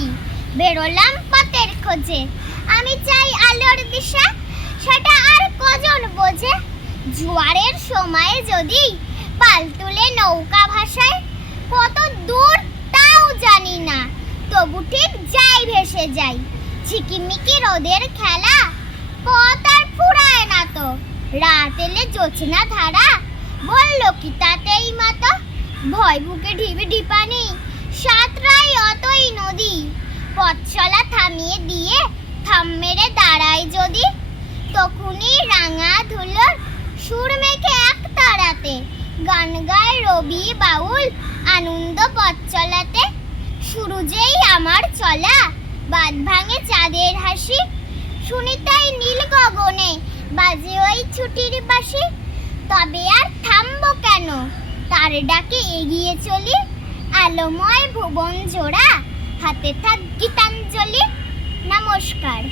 হাসি, বেরোলাম পথের খোঁজে। আমি চাই আলোর দিশা, সেটা আর কজন বোঝে। জোয়ারের সময় যদি পাল তুলে নৌকা ভাসায়, কত দূর তাও জানি না, তবু ঠিক যাই ভেসে যাই। ঝিকিমিকি রোদের খেলা, পথ আর ফুরায় না তো। রাত এলে জোছনা ধারা, বলল কি তাতেই মাতো। ভয় বুকে ঢিবি ঢিপানি, সাঁতরাই অতই নদী। পথ চলা থামিয়ে দিয়ে থাম মেরে দাঁড়াই যদি, তখনই রাঙা ধুলোর সুর মেখে এক তারাতে গান গায় রবি বাউল আনন্দ পথ চলাতে। শুরু যেই আমার চলা, বাদ ভাঙে চাঁদের হাসি। শুনি তাই নীল গগনে বাজে ওই ছুটির বাঁশি। তবে আর থামবো কেন, তার ডাকে এগিয়ে চলি। আলোময় ভুবন জোড়া, হাতে থাক গীতাঞ্জলি। নমস্কার।